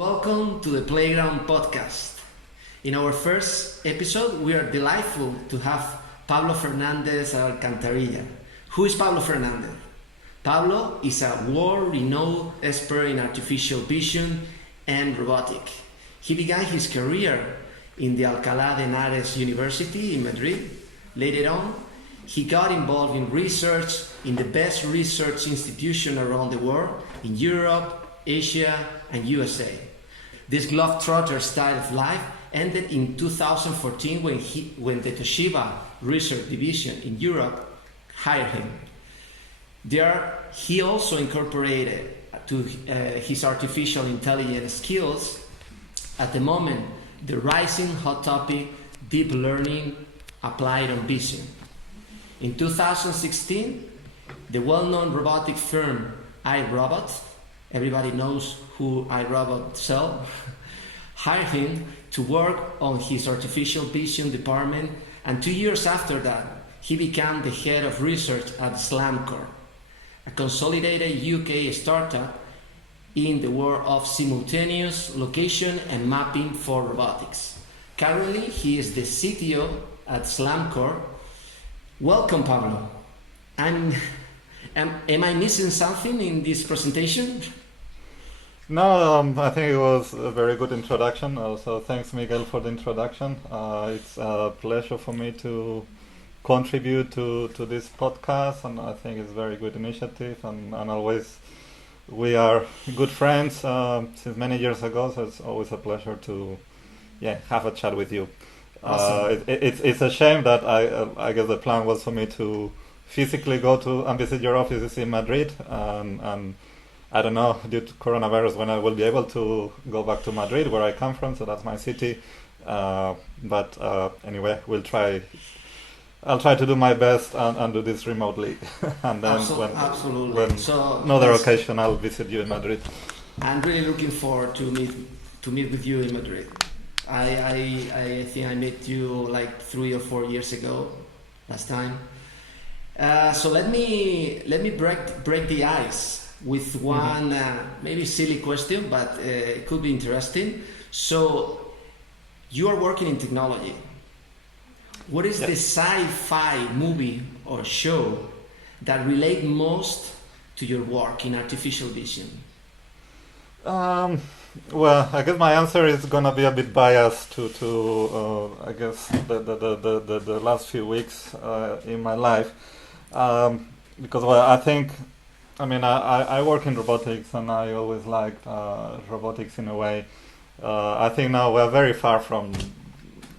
Welcome to the Playground podcast. In our first episode, we are delightful to have Pablo Fernández Alcantarilla. Who is Pablo Fernández? Pablo is a world-renowned expert in artificial vision and robotics. He began his career in the Alcalá de Henares University in Madrid. Later on, he got involved in research in the best research institutions around the world in Europe, Asia, and USA. This globetrotter style of life ended in 2014 when the Toshiba Research Division in Europe hired him. There, he also incorporated to his artificial intelligence skills, at the moment, the rising hot topic, deep learning applied on vision. In 2016, the well-known robotic firm iRobot, everybody knows who iRobot sell, hired him to work on his artificial vision department, and 2 years after that, he became the head of research at Slamcore, a consolidated UK startup in the world of simultaneous location and mapping for robotics. Currently, he is the CTO at Slamcore. Welcome, Pablo. Am I missing something in this presentation? No, I think it was a very good introduction. Also, thanks, Miguel, for the introduction. It's a pleasure for me to contribute to this podcast, and I think it's a very good initiative. And always, we are good friends since many years ago, so it's always a pleasure to have a chat with you. Awesome. It's a shame that I guess the plan was for me to physically go to and visit your offices in Madrid, and I don't know, due to coronavirus, when I will be able to go back to Madrid, where I come from, so that's my city. But anyway, I'll try to do my best and do this remotely. And then Absolutely. when So another occasion, I'll visit you in Madrid. I'm really looking forward to meet with you in Madrid. I think I met you like 3 or 4 years ago, last time. So let me break the ice with one maybe silly question, but it could be interesting. So you are working in technology. What is the sci-fi movie or show that relate most to your work in artificial vision? Well, I guess my answer is gonna be a bit biased to I guess the last few weeks in my life, because I work in robotics, and I always liked robotics in a way. I think now we're very far from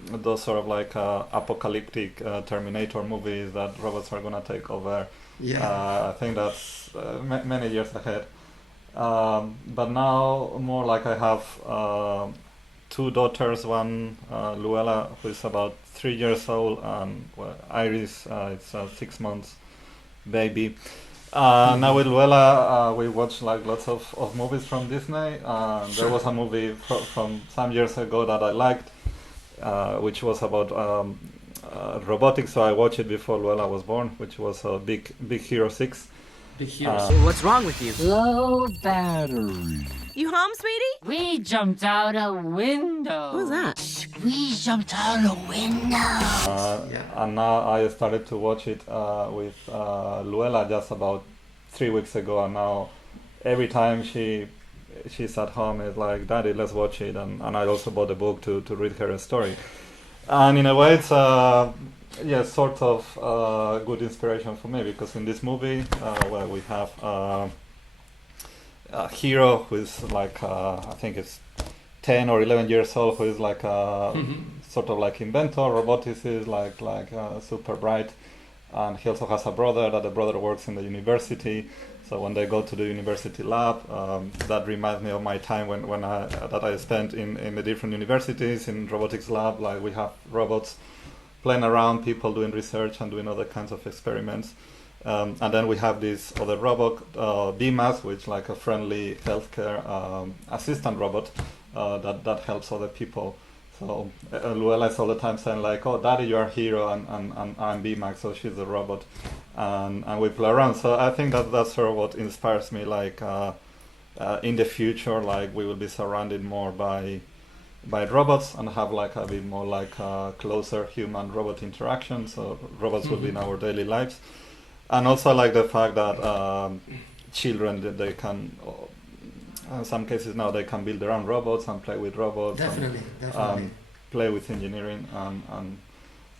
those sort of like apocalyptic Terminator movies that robots are gonna take over. I think that's many years ahead. But now more like I have 2 daughters, one Luella, who is about 3 years old, and Iris, it's a 6 months baby. Now with Luella, we watch like lots of movies from Disney. There was a movie from some years ago that I liked, which was about robotics, so I watched it before Luella was born, which was Big Hero 6. What's wrong with you? Low battery. You home, sweetie? We jumped out a window. What was that? We jumped out a window. And now I started to watch it with Luella just about 3 weeks ago, and now every time she's at home, it's like, Daddy, let's watch it. And I also bought the book to read her a story. And in a way, it's sort of good inspiration for me, because in this movie, where we have a hero who is like, I think it's 10 or 11 years old, who is like a sort of like inventor, roboticist, like super bright. And he also has a brother, that the brother works in the university. So when they go to the university lab, that reminds me of my time when I spent in the different universities in robotics lab. Like we have robots playing around, people doing research and doing other kinds of experiments. And then we have this other robot, Dimas, which is like a friendly healthcare assistant robot that helps other people. So Luella is all the time saying like, "Oh, Daddy, you're a hero," and I'm Dimas, so she's a robot, and we play around. So I think that's sort of what inspires me. Like in the future, like we will be surrounded more by robots and have like a bit more like a closer human robot interaction. So robots will be in our daily lives, and also like the fact that children that they can. In some cases now they can build their own robots and play with robots. Definitely. Play with engineering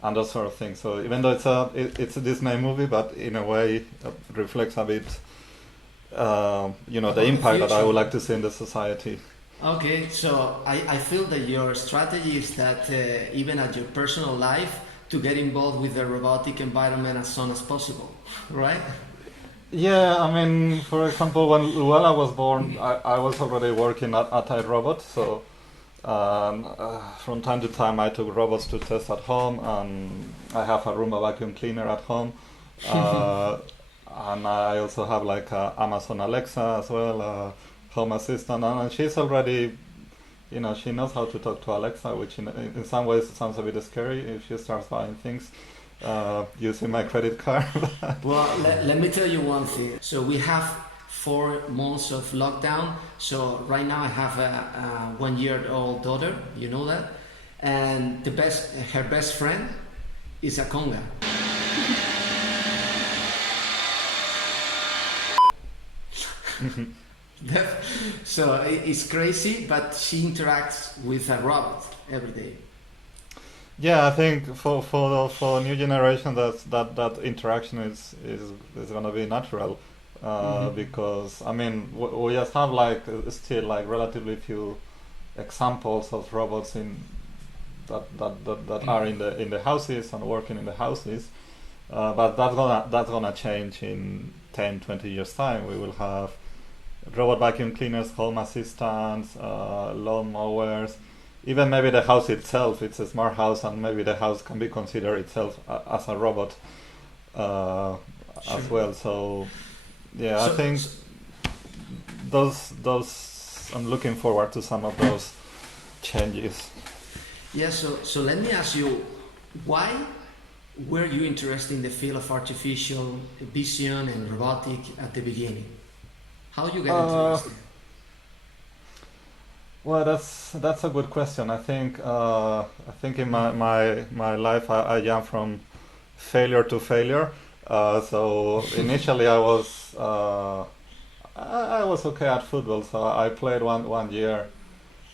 and those sort of things. So even though it's a Disney movie, but in a way it reflects a bit, the impact that I would like to see in the society. Okay, so I feel that your strategy is that even at your personal life, to get involved with the robotic environment as soon as possible, right? Yeah, I mean, for example, when I was born, I was already working at iRobot, so from time to time I took robots to test at home, and I have a Roomba vacuum cleaner at home, and I also have like a Amazon Alexa as well, home assistant, and she's already, she knows how to talk to Alexa, which in some ways sounds a bit scary if she starts buying things using my credit card. Well, let me tell you one thing. So we have 4 months of lockdown. So right now I have a 1-year-old daughter, you know that, and her best friend is a conga. So it's crazy, but she interacts with a robot every day. Yeah, I think for new generation that interaction is gonna be natural, because I mean we just have like still like relatively few examples of robots that are in the houses and working in the houses, but that's gonna change in 10-20 years time. We will have robot vacuum cleaners, home assistants, lawn mowers. Even maybe the house itself, it's a smart house, and maybe the house can be considered itself as a robot as well. So, yeah, I think those I'm looking forward to some of those changes. Yeah. So let me ask you, why were you interested in the field of artificial vision and robotic at the beginning? How you get interested? Well, that's a good question. I think in my life I jumped from failure to failure. So initially I was okay at football. So I played one year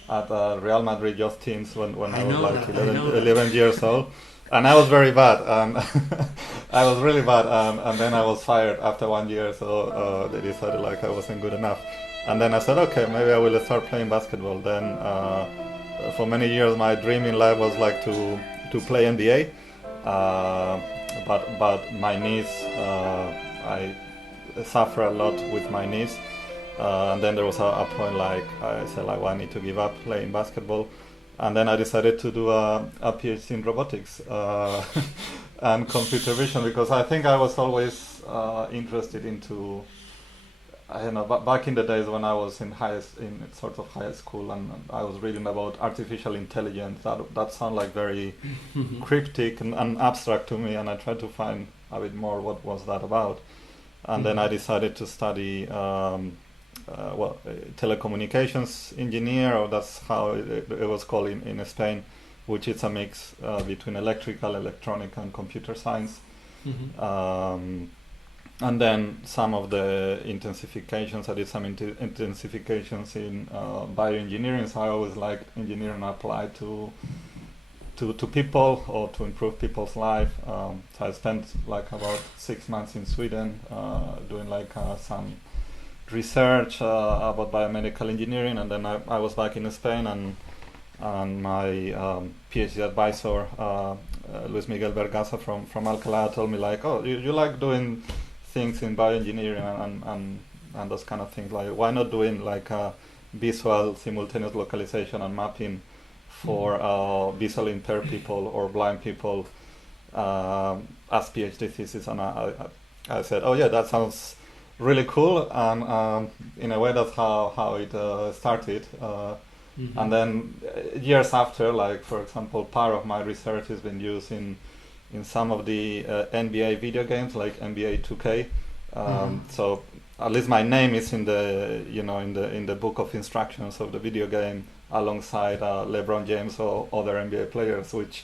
at Real Madrid youth teams when I was like 11 years old, and I was very bad. And I was really bad, and then I was fired after 1 year. So they decided like I wasn't good enough. And then I said, okay, maybe I will start playing basketball. Then for many years, my dream in life was like to play NBA. But my knees, I suffer a lot with my knees. And then there was a point like I said, like, well, I need to give up playing basketball. And then I decided to do a PhD in robotics and computer vision, because I think I was always interested into, I don't know, back in the days when I was in high school, and I was reading about artificial intelligence, that sounded like very cryptic and abstract to me, and I tried to find a bit more what was that about. And then I decided to study telecommunications engineer, or that's how it was called in Spain, which is a mix between electrical, electronic, and computer science. And then some of the intensifications, I did some intensifications in bioengineering. So I always liked engineering applied to people or to improve people's life. So I spent like about 6 months in Sweden doing like some research about biomedical engineering, and then I was back in Spain, and my PhD advisor Luis Miguel Vergasa from Alcalá told me like, oh, you like doing things in bioengineering and those kind of things, like why not doing like a visual simultaneous localization and mapping for visually impaired people or blind people as PhD thesis. And I said, oh yeah, that sounds really cool, and in a way that's how it started. And then years after, like for example, part of my research has been used in some of the NBA video games like NBA 2K, So at least my name is in the in the book of instructions of the video game alongside LeBron James or other NBA players, which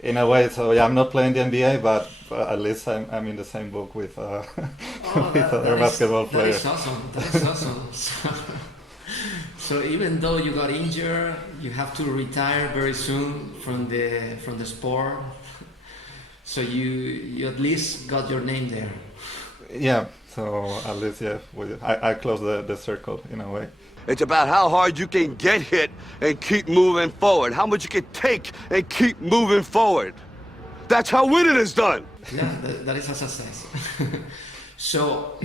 in a way, so yeah, I'm not playing the NBA, but at least I'm in the same book with with other basketball players. That is awesome. That is awesome. So even though you got injured, you have to retire very soon from the sport. So you at least got your name there. Yeah. So at least I close the circle in a way. It's about how hard you can get hit and keep moving forward. How much you can take and keep moving forward. That's how winning is done. Yeah, that is a success. So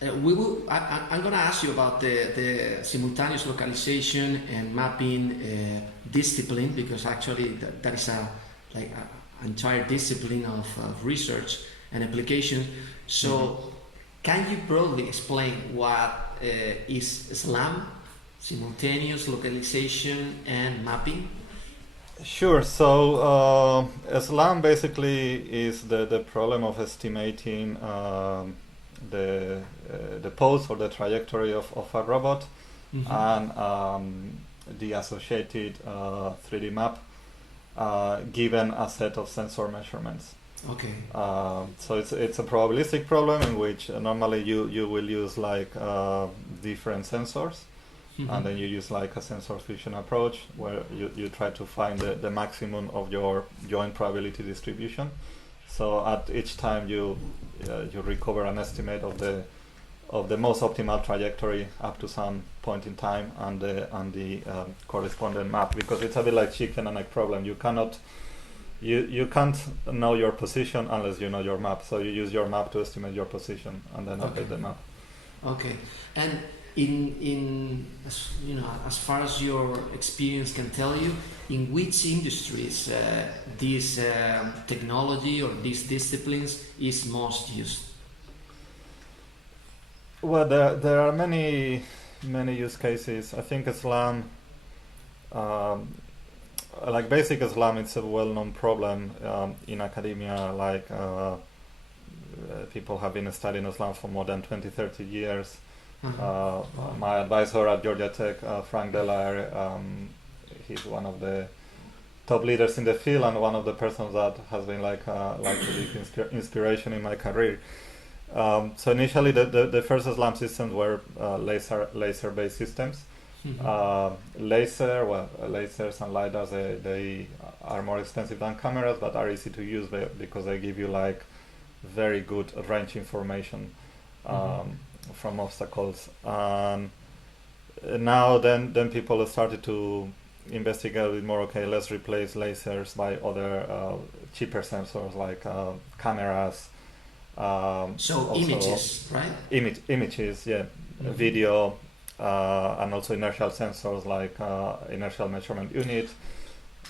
I'm going to ask you about the simultaneous localization and mapping discipline, because actually that is a entire discipline of research and application. So can you broadly explain what is SLAM, simultaneous localization and mapping? Sure. So SLAM basically is the problem of estimating the pose or the trajectory of a robot, and the associated 3D map given a set of sensor measurements. Okay. So it's a probabilistic problem in which normally you will use like different sensors, and then you use like a sensor fusion approach where you try to find the maximum of your joint probability distribution. So at each time you recover an estimate of the most optimal trajectory up to some point in time, and the corresponding map, because it's a bit like chicken and egg problem. You can't know your position unless you know your map. So you use your map to estimate your position and then update the map. Okay. And in as far as your experience can tell you, in which industries this technology or these disciplines is most used? Well, there are many use cases. I think SLAM, like basic SLAM, it's a well-known problem in academia. Like people have been studying SLAM for more than 20-30 years. My advisor at Georgia Tech, Frank Delaire, he's one of the top leaders in the field and one of the persons that has been like a big inspiration in my career. So initially the first SLAM systems were laser-based systems. Lasers and LiDARs, they are more expensive than cameras, but are easy to use because they give you like very good range information from obstacles. Now then people started to investigate a bit more. Okay, let's replace lasers by other cheaper sensors like cameras. So images, right? Images, yeah, video. And also inertial sensors like inertial measurement unit,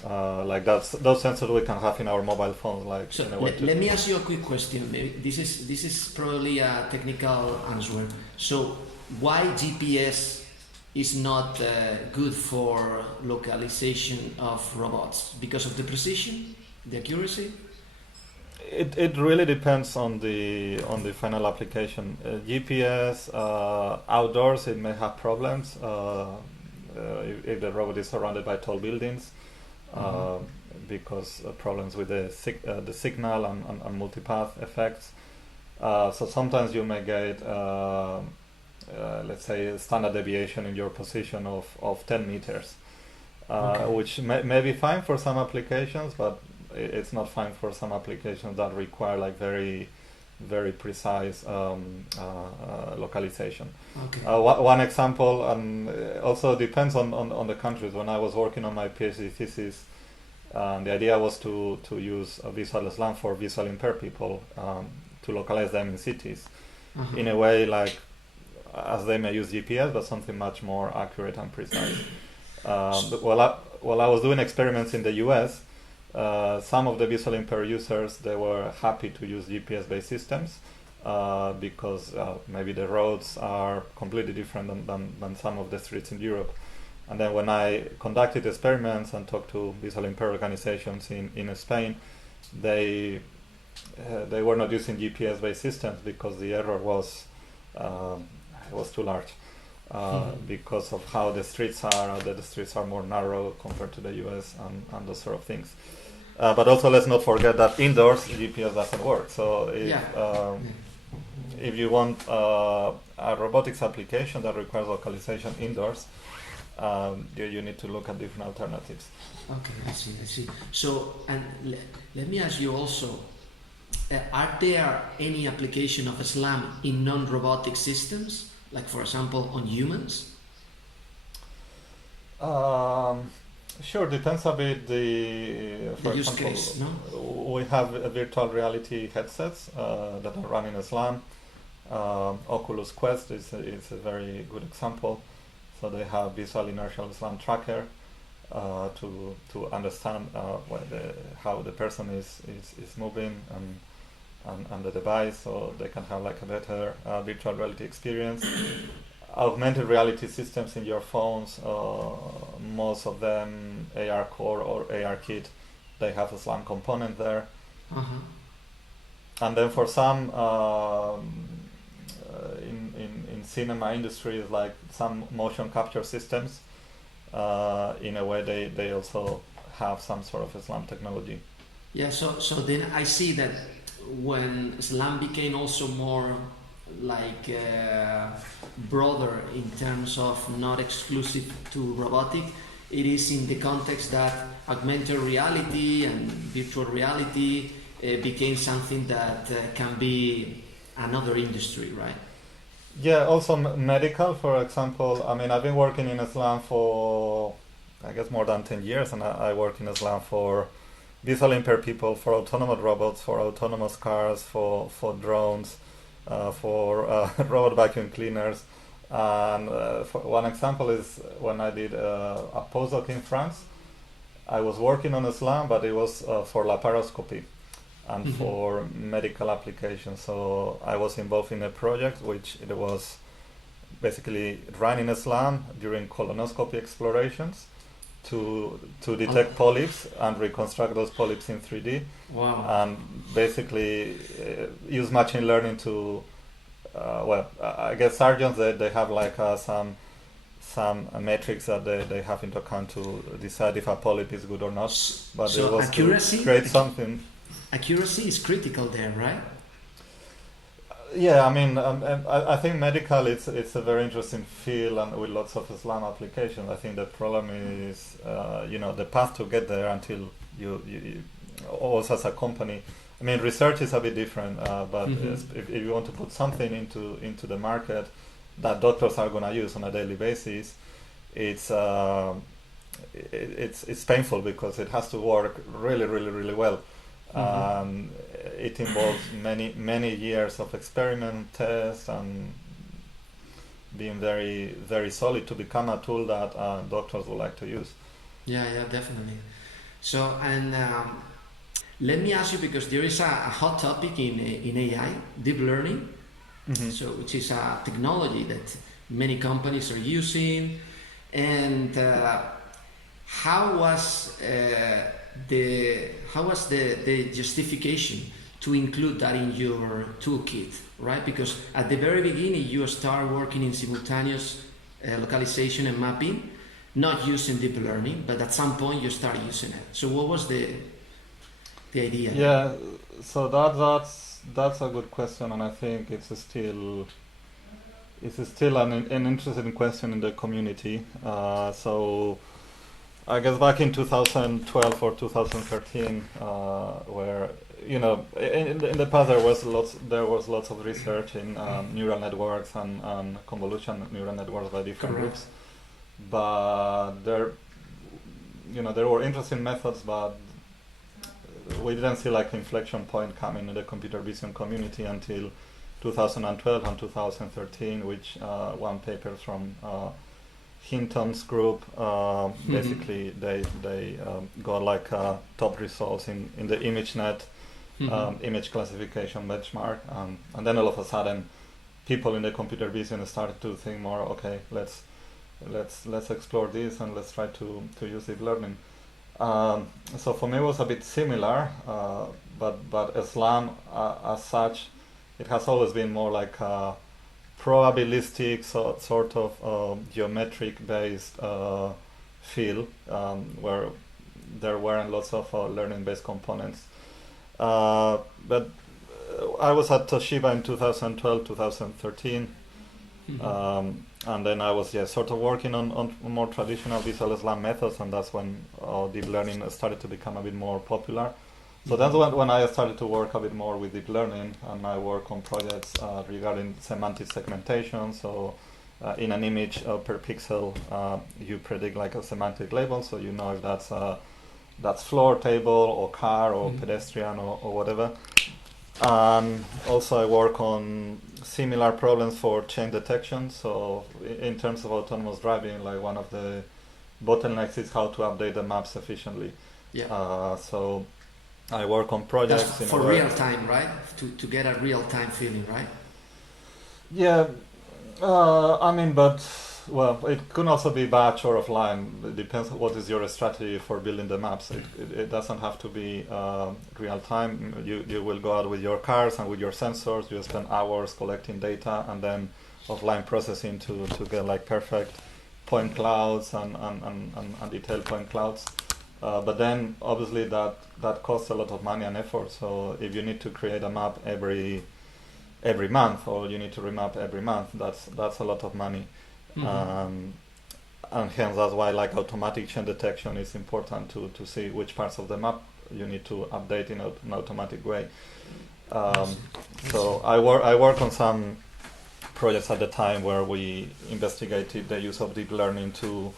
like those sensors we can have in our mobile phones. Like, so let me ask you a quick question. Maybe this is probably a technical answer. So why GPS is not good for localization of robots? Because of the precision, the accuracy? It really depends on the final application. GPS outdoors, it may have problems if the robot is surrounded by tall buildings, because problems with the signal and multipath effects. So sometimes you may get let's say a standard deviation in your position of 10 meters, which may be fine for some applications, but it's not fine for some applications that require like very, very precise localization. One example, and also depends on the countries. When I was working on my PhD thesis, the idea was to use a visual SLAM for visually impaired people, to localize them in cities, in a way like as they may use GPS, but something much more accurate and precise. While I was doing experiments in the US, some of the visually impaired users, they were happy to use GPS-based systems because maybe the roads are completely different than some of the streets in Europe. And then when I conducted experiments and talked to visually impaired organizations in Spain, they they were not using GPS-based systems because the error was too large. Because of how the streets are, that the streets are more narrow compared to the US and those sort of things. But also, let's not forget that indoors GPS doesn't work. So if you want a robotics application that requires localization indoors, you need to look at different alternatives. Okay, I see. So, and let me ask you also, are there any application of SLAM in non-robotic systems? Like, for example, on humans? Sure, depends a bit for use example, case, no? We have virtual reality headsets that are running SLAM. Oculus Quest is a very good example. So they have visual inertial SLAM tracker to understand how the person is moving and the device, so they can have like a better virtual reality experience. Augmented reality systems in your phones, most of them AR Core or AR Kit, they have a SLAM component there. And then for some in cinema industries, like some motion capture systems, in a way they also have some sort of SLAM technology. Yeah, so then I see that when SLAM became also more like broader in terms of not exclusive to robotic, it is in the context that augmented reality and virtual reality became something that can be another industry, right? Yeah, also medical, for example. I mean, I've been working in SLAM for, I guess, more than 10 years, and I work in SLAM for visually impaired people, for autonomous robots, for autonomous cars, for drones, for robot vacuum cleaners. And for one example is when I did a postdoc in France, I was working on SLAM, but it was for laparoscopy and for medical applications. So I was involved in a project which it was basically running SLAM during colonoscopy explorations to detect polyps and reconstruct those polyps in 3D. Wow. And basically use machine learning to, I guess surgeons, they have like some metrics that they have into account to decide if a polyp is good or not. But so it was accuracy, to create something. Accuracy is critical there, right? Yeah, I mean, I think medical it's a very interesting field and with lots of SLAM applications. I think the problem is, the path to get there until you also as a company. I mean, research is a bit different, but if you want to put something into the market that doctors are going to use on a daily basis, it's painful because it has to work really, really, really well. It involves many years of experiment, tests, and being very, very solid to become a tool that doctors would like to use. Yeah, definitely. So, and let me ask you, because there is a hot topic in AI, deep learning, so which is a technology that many companies are using, and how was the justification to include that in your toolkit, right? Because at the very beginning you start working in simultaneous localization and mapping, not using deep learning, but at some point you start using it. So what was the idea? Yeah, so that's a good question, and I think it's still an interesting question in the community. So I guess back in 2012 or 2013, where in the past there was lots of research in neural networks and convolution neural networks by different groups, but there were interesting methods, but we didn't see like inflection point coming in the computer vision community until 2012 and 2013, which one paper from Hinton's group, basically they got like top results in the ImageNet image classification benchmark, and then all of a sudden people in the computer vision started to think more, okay, let's explore this and let's try to use deep learning. So for me it was a bit similar, but Islam as such, it has always been more like a probabilistic sort of geometric based field, where there weren't lots of learning based components. But I was at Toshiba in 2012, 2013. And then I was sort of working on more traditional visual Islam methods, and that's when deep learning started to become a bit more popular. So that's when I started to work a bit more with deep learning, and I work on projects regarding semantic segmentation. So in an image per pixel, you predict like a semantic label, so you know if that's floor, table, or car, or pedestrian, or whatever. And also I work on similar problems for change detection. So in terms of autonomous driving, like one of the bottlenecks is how to update the maps efficiently. So I work on projects that's for real time, right? To get a real time feeling, right? Yeah, I mean, but well, it could also be batch or offline. It depends on what is your strategy for building the maps. It doesn't have to be real time. You will go out with your cars and with your sensors. You spend hours collecting data and then offline processing to get like perfect point clouds and detailed point clouds. But then obviously that costs a lot of money and effort. So if you need to create a map every month, or you need to remap every month, that's a lot of money. And hence that's why like automatic change detection is important to see which parts of the map you need to update in an automatic way. So I work on some projects at the time where we investigated the use of deep learning to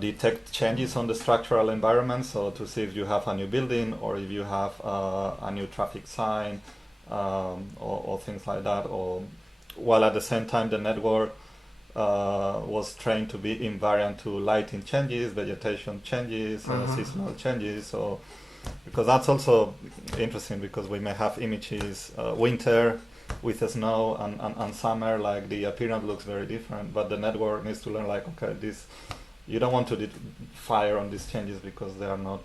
detect changes on the structural environment, so to see if you have a new building or if you have a new traffic sign, or things like that, or while at the same time the network was trained to be invariant to lighting changes, vegetation changes, seasonal changes. So because that's also interesting, because we may have images winter with the snow and summer, like the appearance looks very different, but the network needs to learn like, okay, this you don't want to fire on these changes because they are not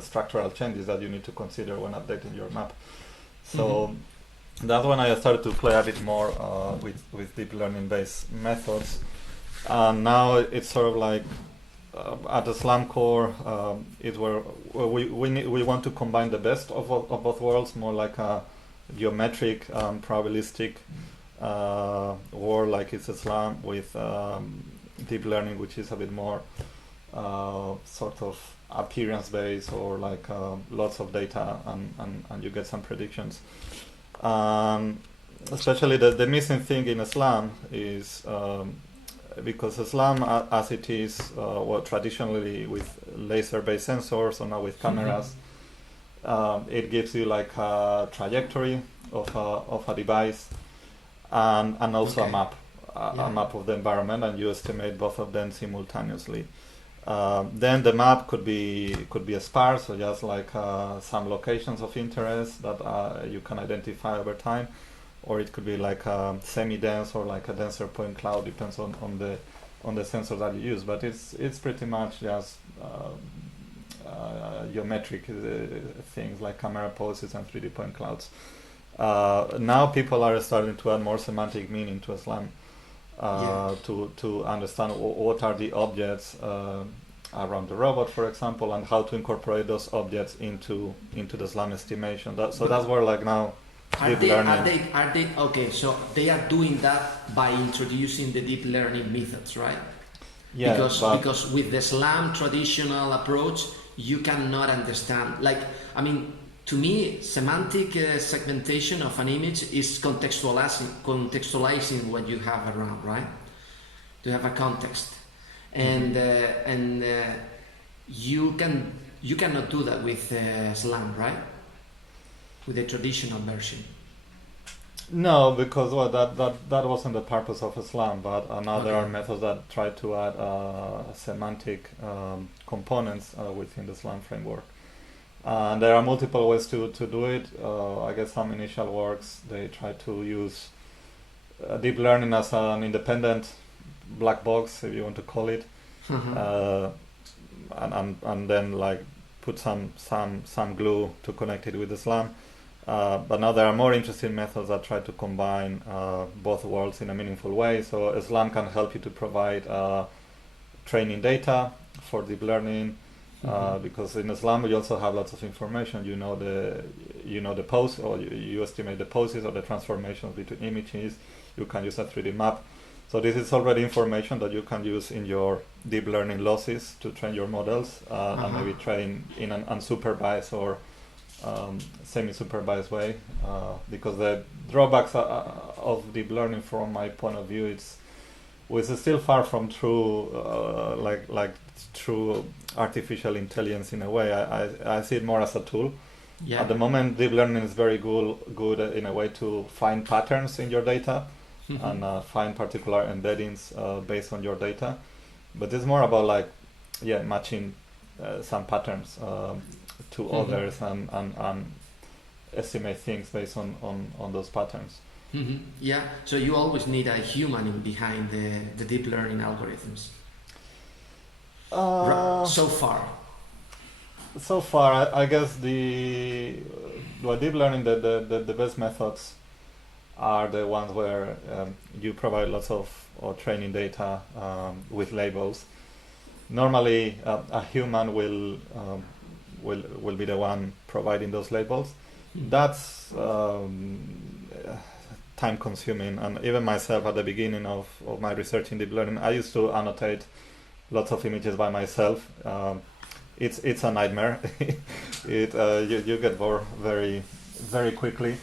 structural changes that you need to consider when updating your map. So that's when I started to play a bit more with deep learning based methods, and now it's sort of like at the SLAM core, it's where we want to combine the best of both worlds, more like a geometric probabilistic world like it's SLAM, with deep learning, which is a bit more sort of appearance based, or like lots of data and you get some predictions. Especially the missing thing in Islam is because Islam, as it is traditionally with laser-based sensors or now with cameras, it gives you like a trajectory of a device and also a map of the environment, and you estimate both of them simultaneously. Then the map could be sparse, so just like some locations of interest that you can identify over time, or it could be like semi-dense or like a denser point cloud, depends on the sensor that you use. But it's pretty much just geometric things like camera poses and 3D point clouds. Now people are starting to add more semantic meaning to Islam. To understand what are the objects around the robot, for example, and how to incorporate those objects into the SLAM estimation. That's where like now deep learning. Are they okay? So they are doing that by introducing the deep learning methods, right? Yeah. Because with the SLAM traditional approach, you cannot understand. Like, I mean, to me, semantic segmentation of an image is contextualizing what you have around, right? To have a context, and you cannot do that with SLAM, right? With the traditional version. No, because that wasn't the purpose of Islam. But now there are methods that try to add semantic components within the Islam framework. And there are multiple ways to do it. I guess some initial works, they try to use deep learning as an independent black box, if you want to call it, and then like put some glue to connect it with Islam. But now there are more interesting methods that try to combine both worlds in a meaningful way. So Islam can help you to provide training data for deep learning, because in Islam you also have lots of information. You know the pose, or you estimate the poses or the transformations between images. You can use a 3D map. So this is already information that you can use in your deep learning losses to train your models, and maybe train in an unsupervised or semi-supervised way, because the drawbacks of deep learning, from my point of view, it's still far from true, like true artificial intelligence in a way. I see it more as a tool. Yeah. At the moment, deep learning is very good in a way to find patterns in your data and find particular embeddings based on your data. But it's more about matching some patterns to others and estimate things based on those patterns. Yeah, so you always need a human behind the deep learning algorithms. So far, I guess the deep learning, the best methods are the ones where you provide lots of training data with labels. Normally, a human will be the one providing those labels. That's time consuming, and even myself at the beginning of my research in deep learning, I used to annotate lots of images by myself. It's a nightmare. You get bored very, very quickly.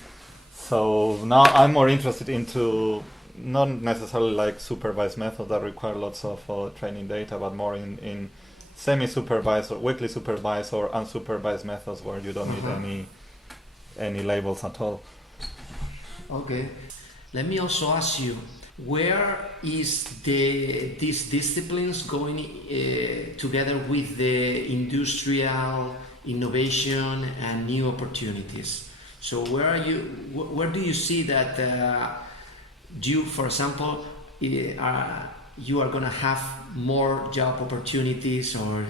So now I'm more interested into not necessarily like supervised methods that require lots of training data, but more in semi-supervised or weakly supervised or unsupervised methods where you don't need any labels at all. Okay. Let me also ask you, where is these disciplines going together with the industrial innovation and new opportunities? So where do you see that for example, you are going to have more job opportunities, or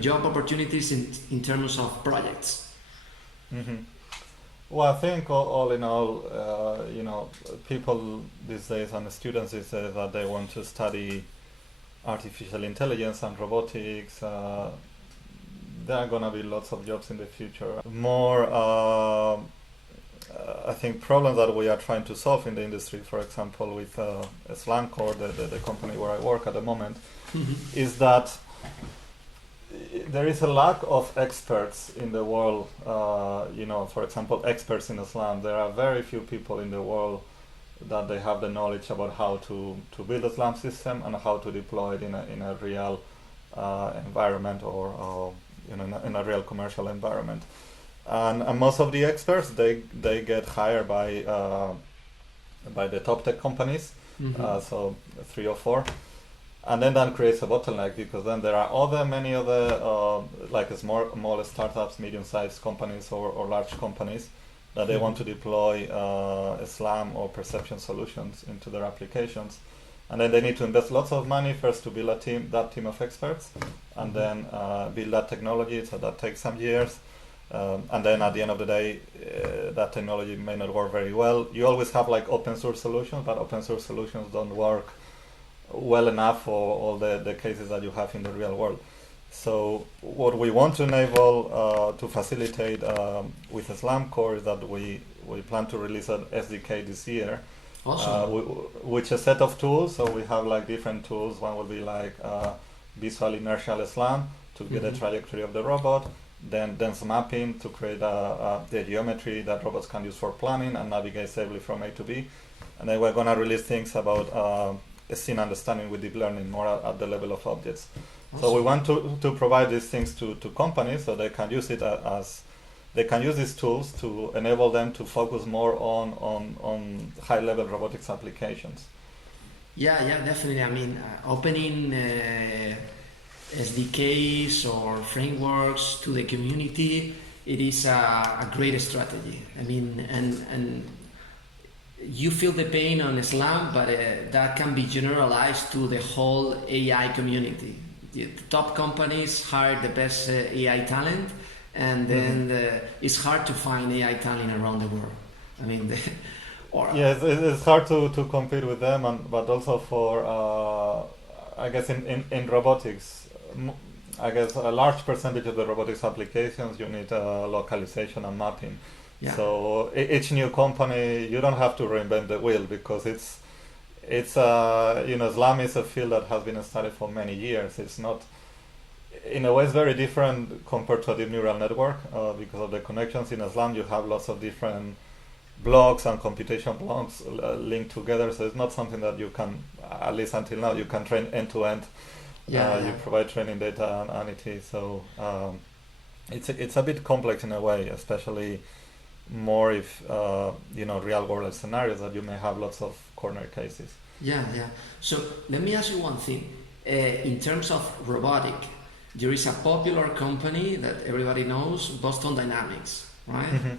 job opportunities in terms of projects? Well, I think all in all, people these days and the students these days that they want to study artificial intelligence and robotics. There are going to be lots of jobs in the future. More, I think, problems that we are trying to solve in the industry, for example, with Slamcore, the company where I work at the moment, is that there is a lack of experts in the world. For example, experts in Islam. There are very few people in the world that they have the knowledge about how to build a SLAM system and how to deploy it in a real environment, or in a real commercial environment. And most of the experts they get hired by the top tech companies, so 3 or 4. And then that creates a bottleneck, because then there are many other like small startups, medium-sized companies, or large companies that they want to deploy SLAM or perception solutions into their applications, and then they need to invest lots of money first to build that team of experts, and then build that technology. So that takes some years, and then at the end of the day, that technology may not work very well. You always have like open source solutions, but open source solutions don't work well enough for all the cases that you have in the real world. So what we want to enable to facilitate with Slamcore is that we plan to release an SDK this year. Awesome. Which is a set of tools. So we have like different tools. One will be like visual inertial SLAM to get the trajectory of the robot, then dense mapping to create the geometry that robots can use for planning and navigate safely from A to B. And then we're going to release things about scene understanding with deep learning, more at the level of objects. Awesome. So we want to provide these things to companies so they can use it they can use these tools to enable them to focus more on high-level robotics applications. Yeah, definitely. I mean, opening SDKs or frameworks to the community, it is a great strategy. I mean, and you feel the pain on SLAM, but that can be generalized to the whole AI community. the top companies hire the best AI talent, and then it's hard to find AI talent around the world. I mean, it's hard to compete with them, but also for I guess in robotics, I guess a large percentage of the robotics applications you need localization and mapping. Yeah. So each new company, you don't have to reinvent the wheel, because it's SLAM is a field that has been studied for many years. It's not, in a way, it's very different compared to a deep neural network because of the connections. In SLAM, you have lots of different blocks and computation blocks linked together. So it's not something that you can, at least until now, you can train end to end. You provide training data and it is. So it's a bit complex in a way, especially more if real world scenarios that you may have lots of corner cases. Yeah. So let me ask you one thing. In terms of robotic, there is a popular company that everybody knows, Boston Dynamics, right? Mm-hmm.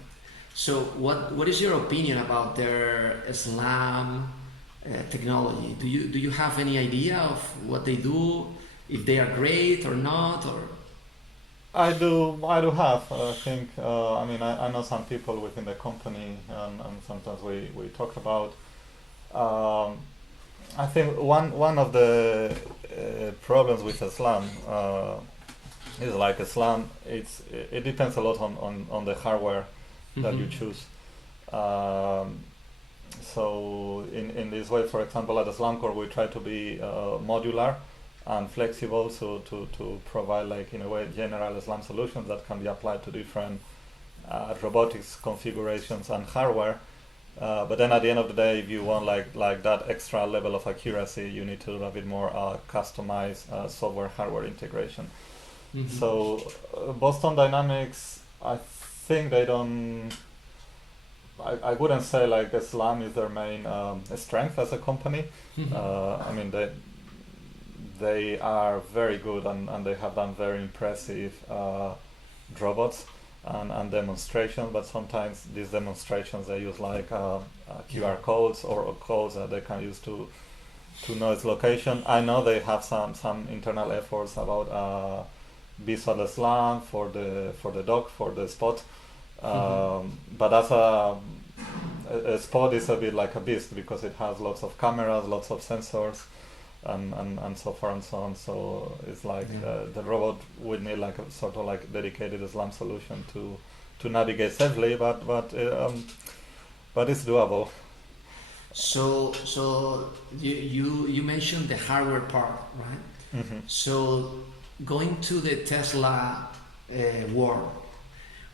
So what is your opinion about their SLAM technology? Do you have any idea of what they do, if they are great or not, or? I do have. I think. I know some people within the company, and sometimes we talk about. I think one of the problems with SLAM is like SLAM. It depends a lot on the hardware that you choose. So in this way, for example, at the SLAM core, we try to be modular and flexible, so to provide, like, in a way, general SLAM solutions that can be applied to different robotics configurations and hardware. But then at the end of the day, if you want like that extra level of accuracy, you need to do a bit more customized software hardware integration. Mm-hmm. So Boston Dynamics, I think they don't. I wouldn't say like SLAM is their main strength as a company. Mm-hmm. They are very good and they have done very impressive robots and demonstrations, but sometimes these demonstrations they use like QR codes or codes that they can use to know its location. I know they have some internal efforts about visual SLAM for the dog, for the spot. But as a spot is a bit like a beast because it has lots of cameras, lots of sensors, and so far and so on. So it's like the robot would need like a sort of like dedicated SLAM solution to navigate safely, but it's doable. So you mentioned the hardware part, right? Mm-hmm. So going to the Tesla world,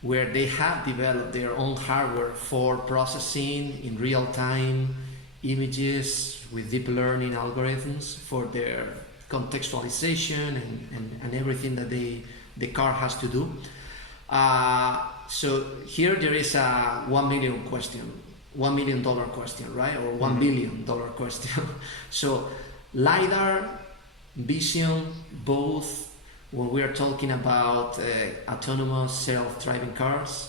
where they have developed their own hardware for processing in real time images with deep learning algorithms for their contextualization and everything that the car has to do. So here there is a $1 million question, right? Or $1 billion question. So LiDAR, vision, both. When we are talking about autonomous self-driving cars,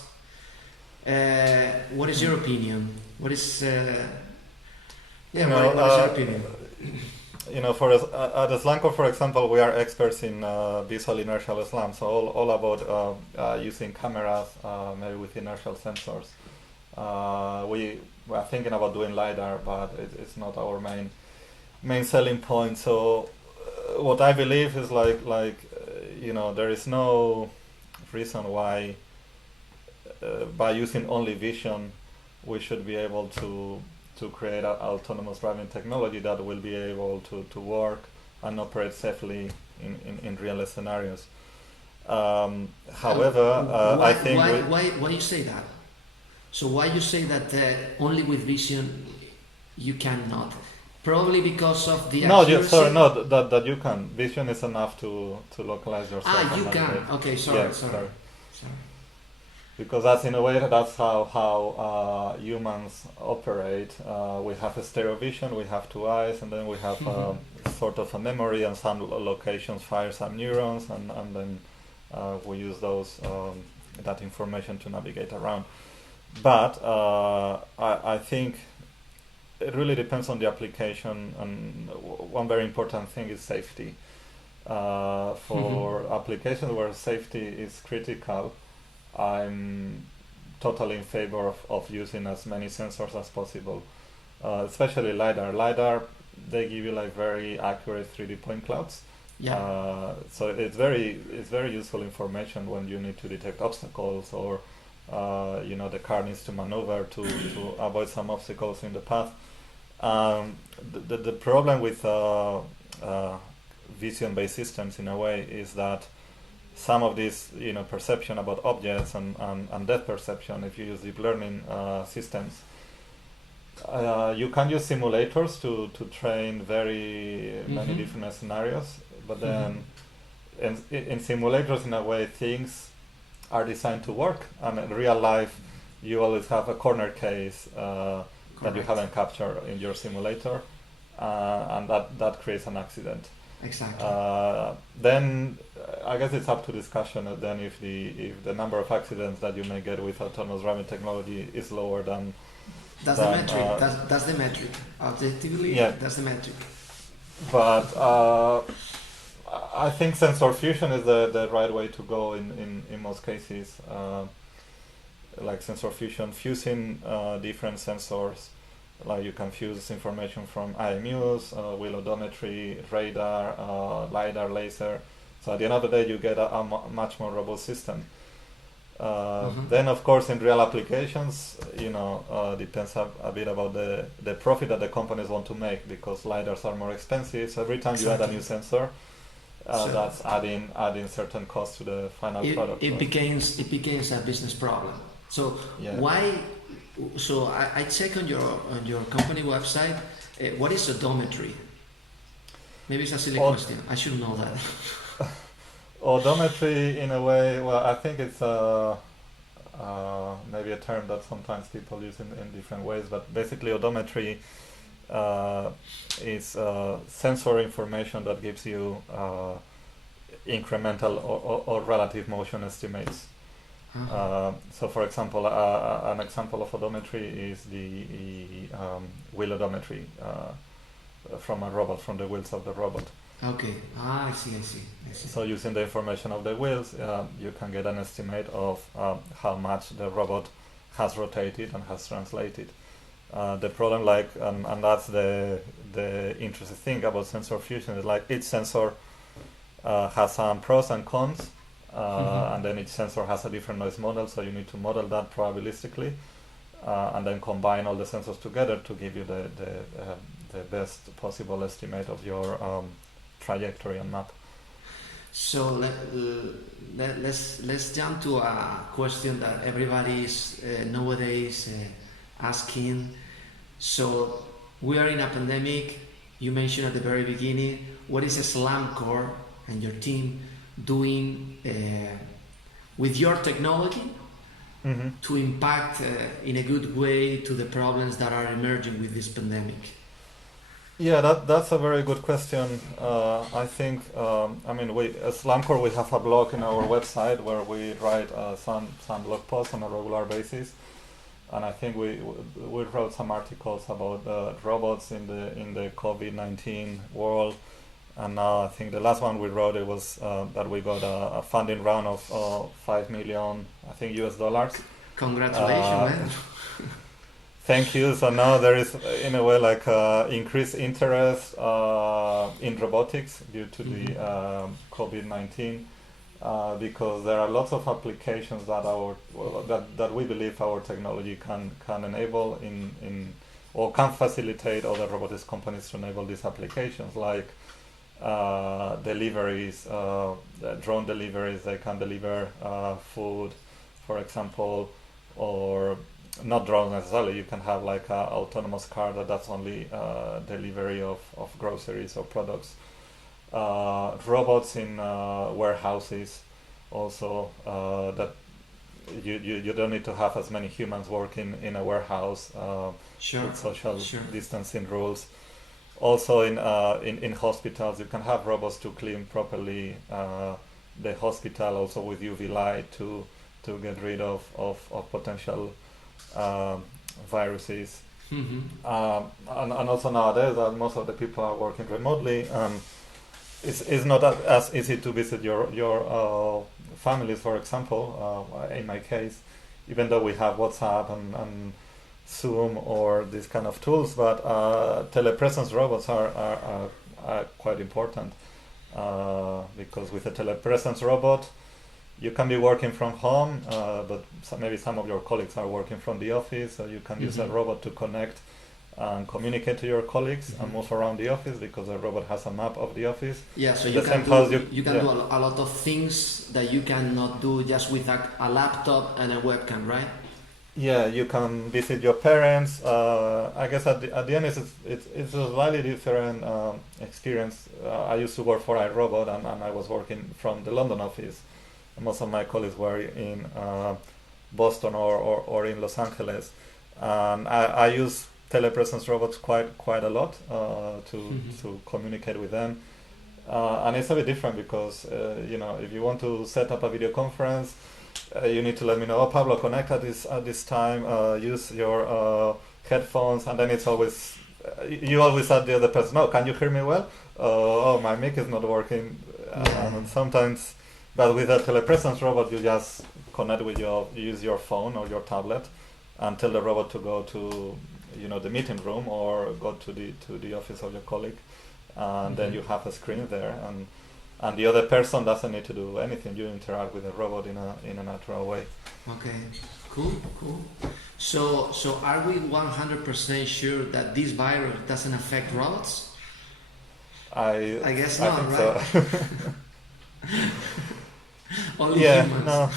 what is your opinion? What is what is your opinion? For us, at SLAMCO, for example, we are experts in visual inertial SLAM, so all about using cameras, maybe with inertial sensors. We are thinking about doing LiDAR, but it's not our main selling point. So what I believe is there is no reason why by using only vision we should be able to create an autonomous driving technology that will be able to work and operate safely in real scenarios. However, I think why you say that? So why you say that only with vision you cannot? Probably because of the accuracy? That you can. Vision is enough to localize yourself. You can. Okay, sorry. Because that's in a way that's how humans operate. We have a stereo vision, we have two eyes, and then we have sort of a memory, and some locations fire some neurons, and then we use that information to navigate around. But I think it really depends on the application, and one very important thing is safety. For applications where safety is critical, I'm totally in favor of using as many sensors as possible, especially LiDAR. LiDAR, they give you like very accurate 3D point clouds. Yeah. So it's very useful information when you need to detect obstacles or the car needs to maneuver to avoid some obstacles in the path. The problem with vision-based systems in a way is that some of this perception about objects and depth perception, if you use deep learning systems, you can use simulators to train very many different scenarios, but then in simulators in a way things are designed to work, and in real life you always have a corner case that you haven't captured in your simulator, and that creates an accident. Exactly. Then I guess it's up to discussion then if the number of accidents that you may get with autonomous driving technology is lower than that's the metric. That's the metric. Objectively, yeah. That's the metric. But I think sensor fusion is the right way to go in most cases. Like sensor fusion, fusing different sensors. Like you can fuse information from IMUs, wheel odometry, radar, LiDAR, laser. So at the end of the day, you get a much more robust system. Then, of course, in real applications, depends a bit about the profit that the companies want to make, because LiDARs are more expensive. So every time you add a new sensor, that's adding certain costs to the final product. It becomes a business problem. So why? So I check on your company website. What is odometry? Maybe it's a silly question. I should know that. Odometry, in a way, well, I think it's maybe a term that sometimes people use in different ways, but basically odometry is sensor information that gives you incremental or relative motion estimates. So, for example, an example of odometry is the wheel odometry from a robot, from the wheels of the robot. Okay. I see. So, using the information of the wheels, you can get an estimate of how much the robot has rotated and has translated. The problem, and that's the interesting thing about sensor fusion, is like each sensor has some pros and cons. And then each sensor has a different noise model, so you need to model that probabilistically, and then combine all the sensors together to give you the best possible estimate of your trajectory and map. So let's jump to a question that everybody is nowadays asking. So we are in a pandemic. You mentioned at the very beginning, what is a SLAM core and your team doing with your technology to impact in a good way to the problems that are emerging with this pandemic? Yeah, that's a very good question. I think, we as Slamcore, we have a blog in our website where we write some blog posts on a regular basis, and I think we wrote some articles about robots in the COVID-19 world. And now I think the last one we wrote, it was that we got a funding round of $5 million, I think, US dollars. Congratulations, man. Thank you. So now there is, in a way, like increased interest in robotics due to the COVID-19, because there are lots of applications that we believe our technology can enable or can facilitate other robotics companies to enable these applications, like deliveries, drone deliveries. They can deliver food, for example, or not drones necessarily. You can have like an autonomous car that's only delivery of groceries or products. Robots in warehouses also, that you don't need to have as many humans working in a warehouse with social distancing rules. Also in hospitals, you can have robots to clean properly the hospital, also with UV light to get rid of potential viruses. And also nowadays most of the people are working remotely, it's not as easy to visit your families, for example. In my case, even though we have WhatsApp and Zoom or these kind of tools, but telepresence robots are quite important because with a telepresence robot, you can be working from home, but maybe some of your colleagues are working from the office, so you can use a robot to connect and communicate to your colleagues and move around the office because the robot has a map of the office. Yeah, so you can do a lot of things that you cannot do just with a laptop and a webcam, right? Yeah, you can visit your parents. I guess at the end it's a slightly different experience. I used to work for iRobot and I was working from the London office. Most of my colleagues were in Boston or in Los Angeles, and I use telepresence robots quite a lot to communicate with them, and it's a bit different because if you want to set up a video conference, you need to let me know. Oh, Pablo, connect at this time. Use your headphones, and then it's always you always ask the other person, "No, can you hear me well? Oh, my mic is not working," and sometimes. But with a telepresence robot, you just connect with you use your phone or your tablet, and tell the robot to go to, the meeting room or go to the office of your colleague, and then you have a screen there, and the other person doesn't need to do anything. You interact with the robot in a natural way. Okay, cool. So are we 100% sure that this virus doesn't affect robots? I guess not, think right? So. Only humans. No.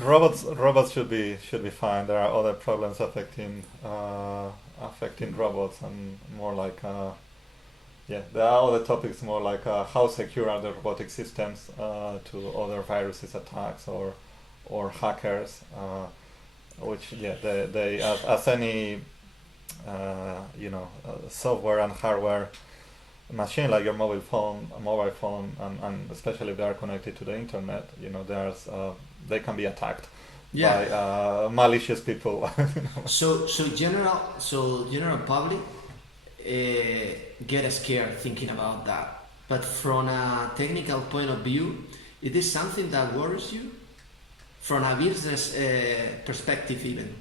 Robots should be fine. There are other problems affecting robots, and more like there are other topics more like how secure are the robotic systems to other viruses attacks or hackers, which they as any software and hardware machine like your mobile phone, and especially if they are connected to the internet, they can be attacked by malicious people. So general public get scared thinking about that. But from a technical point of view, it is something that worries you from a business perspective, even.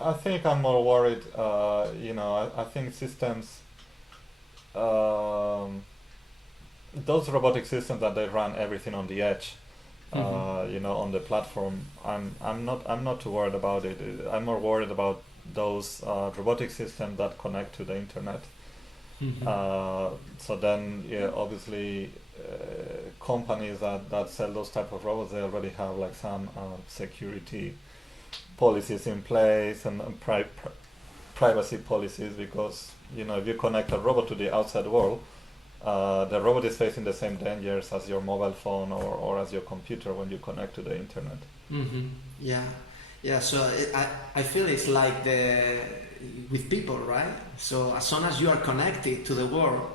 I think I'm more worried. I think systems. Those robotic systems that they run everything on the edge, on the platform. I'm not too worried about it. I'm more worried about those robotic systems that connect to the internet. So then, obviously, companies that sell those type of robots, they already have like some security policies in place and privacy policies, because if you connect a robot to the outside world, the robot is facing the same dangers as your mobile phone or as your computer when you connect to the internet. So I feel it's like with people, right? So as soon as you are connected to the world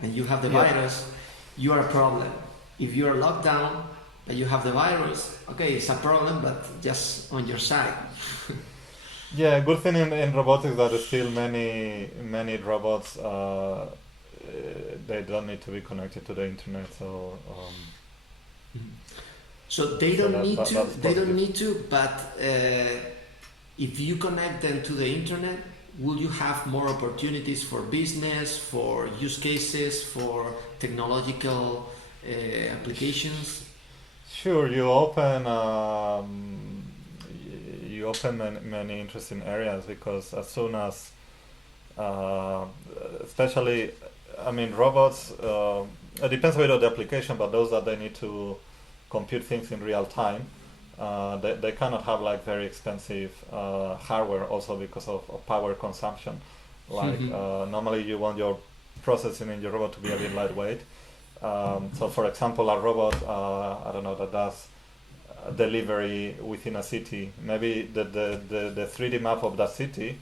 and you have the virus, you are a problem. If you are locked down and you have the virus, okay, it's a problem, but just on your side. Yeah, good thing in robotics that there's still many robots. They don't need to be connected to the internet, so. So they don't need to. They don't need to. But if you connect them to the internet, will you have more opportunities for business, for use cases, for technological applications? Sure, you open many interesting areas, because as soon as, especially, robots. It depends a bit on the application, but those that they need to compute things in real time, they cannot have like very expensive hardware, also because of power consumption. Like normally you want your processing in your robot to be a bit lightweight. So for example, a robot, that does delivery within a city, maybe the 3D map of that city,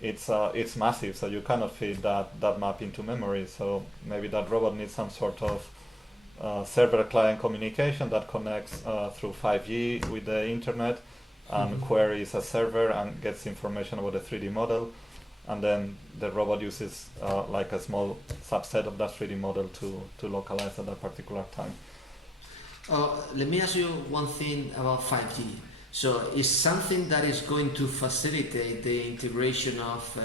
it's massive, so you cannot fit that map into memory. So maybe that robot needs some sort of server-client communication that connects through 5G with the internet and queries a server and gets information about the 3D model, and then the robot uses like a small subset of that 3D model to localize at that particular time. Let me ask you one thing about 5G. So is something that is going to facilitate the integration of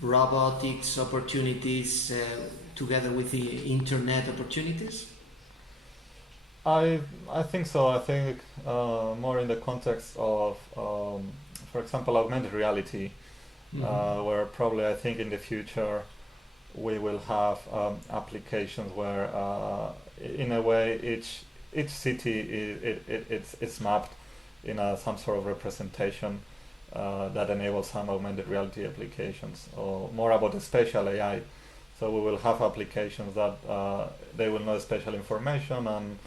robotics opportunities together with the internet opportunities? I think so. I think more in the context of, for example, augmented reality, where probably I think in the future we will have applications where, in a way, each city it's mapped in some sort of representation that enables some augmented reality applications, or more about the spatial AI. So we will have applications that they will know spatial information, and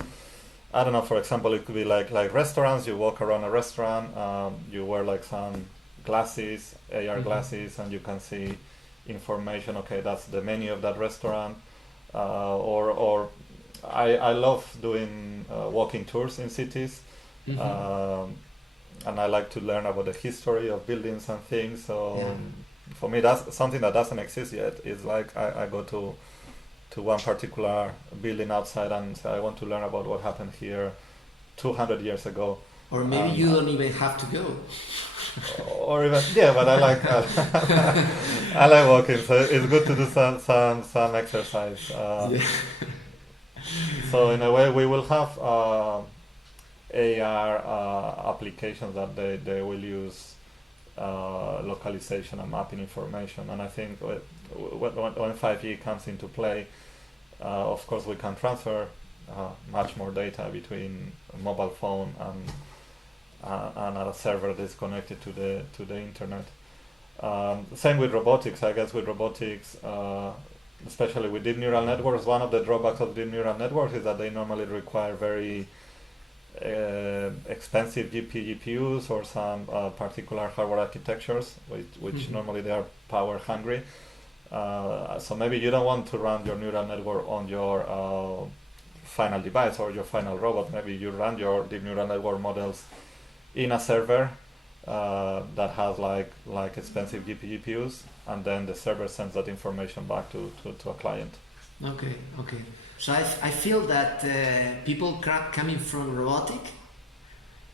I don't know, for example, it could be like restaurants. You walk around a restaurant, you wear like some glasses, AR glasses, and you can see information. Okay, that's the menu of that restaurant. Or I love doing walking tours in cities, and I like to learn about the history of buildings and things. So for me, that's something that doesn't exist yet. It's like I go to one particular building outside and say, I want to learn about what happened here 200 years ago. Or maybe you don't even have to go. Or even, yeah, but I like I like walking, so it's good to do some exercise. So in a way, we will have AR applications that they will use localization and mapping information. And I think when 5G comes into play, of course we can transfer much more data between a mobile phone and a server that's connected to the internet. Same with robotics. I guess with robotics, especially with deep neural networks, one of the drawbacks of deep neural networks is that they normally require very expensive GPUs or some particular hardware architectures, which normally they are power hungry. So maybe you don't want to run your neural network on your final device or your final robot. Maybe you run your deep neural network models in a server that has like expensive GPUs, and then the server sends that information back to a client. Okay. So I feel that people coming from robotic,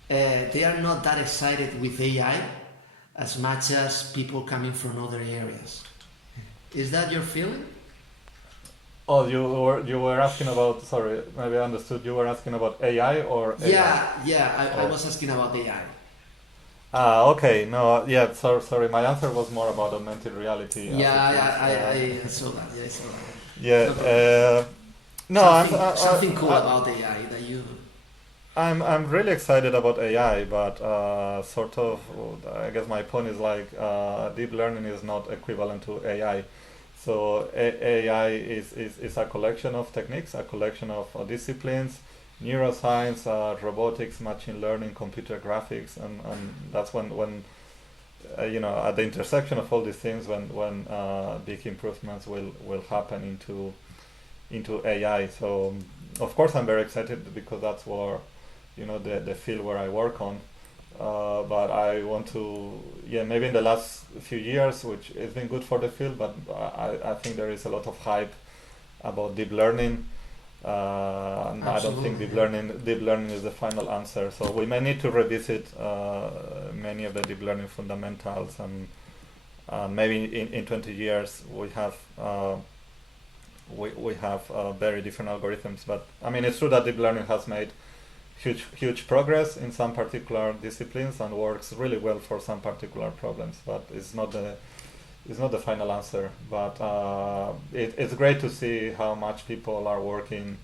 they are not that excited with AI as much as people coming from other areas. Is that your feeling? Oh, you were asking about, sorry, maybe I understood, you were asking about AI or AI? Yeah, I was asking about AI. Okay, no, yeah, sorry, my answer was more about augmented reality. I saw that, I saw that. Yeah, something cool about AI that you... I'm really excited about AI, but sort of, I guess my point is like deep learning is not equivalent to AI. So AI is a collection of techniques, a collection of disciplines, neuroscience, robotics, machine learning, computer graphics, and that's when at the intersection of all these things, when big improvements will happen into AI. So of course I'm very excited because that's where the field where I work on. But I want to, maybe in the last few years, which has been good for the field, but I think there is a lot of hype about deep learning. And I don't think deep learning is the final answer. So we may need to revisit many of the deep learning fundamentals, and maybe in 20 years we have very different algorithms. But I mean, it's true that deep learning has made huge progress in some particular disciplines and works really well for some particular problems, but it's not the final answer. But it's great to see how much people are working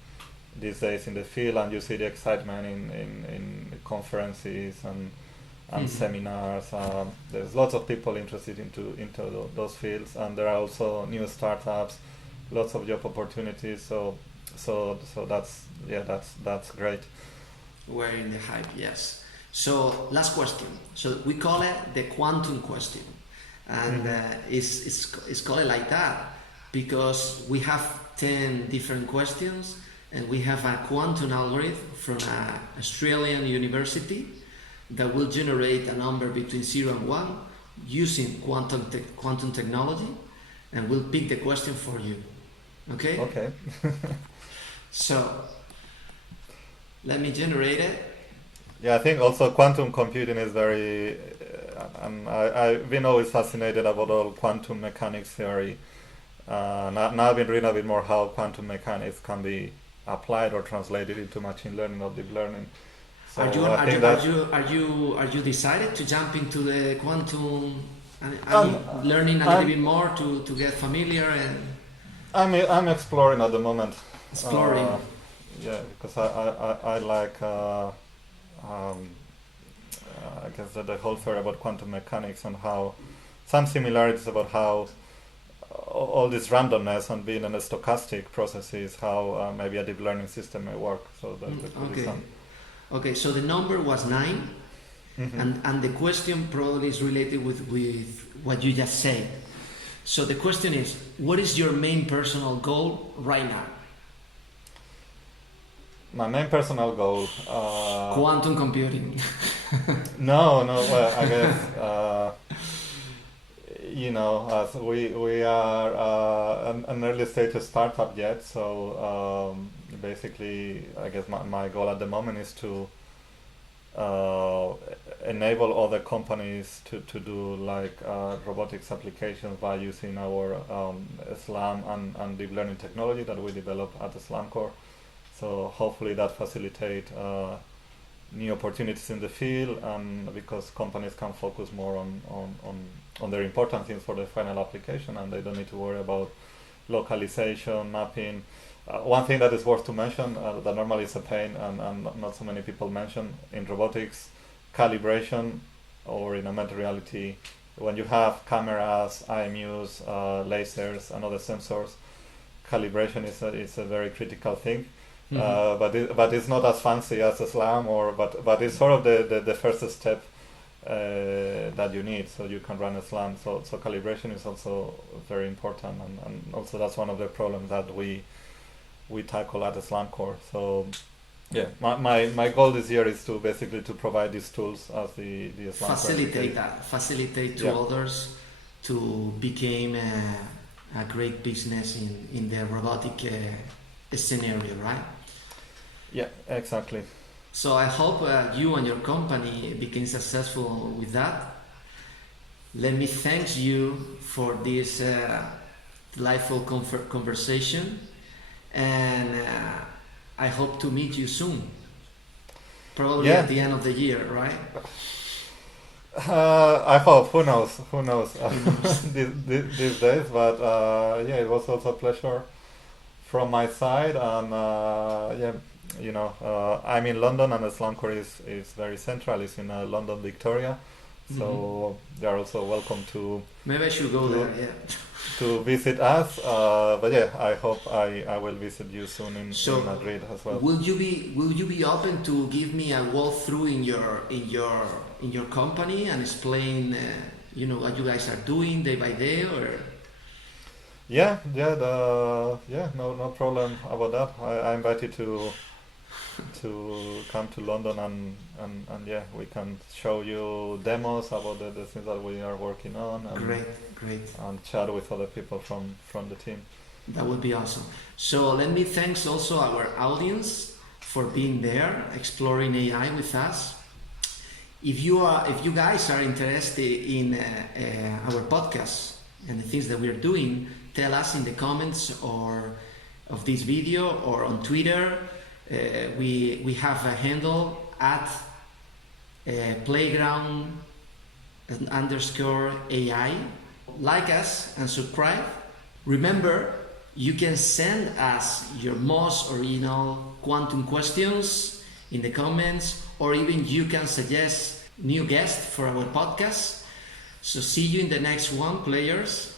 these days in the field, and you see the excitement in conferences and seminars. There's lots of people interested into those fields, and there are also new startups, lots of job opportunities. So that's great. We're in the hype, yes. So last question. So we call it the quantum question, and it's called like that because we have 10 different questions, and we have a quantum algorithm from an Australian university that will generate a number between 0 and 1 using quantum technology, and we'll pick the question for you. Okay? Okay. So, let me generate it. Yeah, I think also quantum computing is very, and I've been always fascinated about all quantum mechanics theory. Now I've been reading a bit more how quantum mechanics can be applied or translated into machine learning or deep learning. So Are you decided to jump into the quantum? Learning a little bit more to get familiar and. I'm exploring at the moment. Exploring. Yeah, because I like. I guess that the whole theory about quantum mechanics and how some similarities about how all this randomness and being in a stochastic processes, how maybe a deep learning system may work. So that could be some. Okay, so the number was 9, and the question probably is related with what you just said. So the question is, what is your main personal goal right now? My main personal goal. Quantum computing. No. Well, I guess as we are an early stage startup yet. So basically, I guess my goal at the moment is to enable other companies to do like robotics applications by using our SLAM and deep learning technology that we develop at the SLAM core. So hopefully that facilitate new opportunities in the field, and because companies can focus more on their important things for the final application, and they don't need to worry about localization, mapping. One thing that is worth to mention that normally is a pain and not so many people mention in robotics, calibration, or in augmented reality, when you have cameras, IMUs, lasers, and other sensors, calibration is a very critical thing. But it's not as fancy as a SLAM, but it's sort of the first step that you need, so you can run a SLAM. So calibration is also very important, and also that's one of the problems that we tackle at the SLAM core. So yeah, my goal this year is to basically to provide these tools as the SLAM facilitate to others to become a great business in the robotic scenario, right? Yeah, exactly. So I hope you and your company became successful with that. Let me thank you for this delightful conversation, and I hope to meet you soon. Probably at the end of the year, right? I hope. Who knows these days? But it was also a pleasure from my side, and I'm in London, and the SLAM core is very central. It's in London, Victoria, so they are also welcome to. Maybe I should go there. Yeah. To visit us, but I hope I will visit you soon in Madrid as well. Will you be open to give me a walkthrough in your company and explain what you guys are doing day by day, or? No problem about that. I invite you to come to London, and we can show you demos about the things that we are working on. And, great. And chat with other people from the team. That would be awesome. So let me thank also our audience for being there, exploring AI with us. If you guys are interested in our podcast and the things that we are doing, tell us in the comments or of this video or on Twitter. We have a handle at Plaiground_AI. Like us and subscribe. Remember, you can send us your most original quantum questions in the comments, or even you can suggest new guests for our podcast. So see you in the next one, players.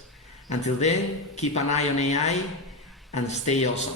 Until then, keep an eye on AI and stay awesome.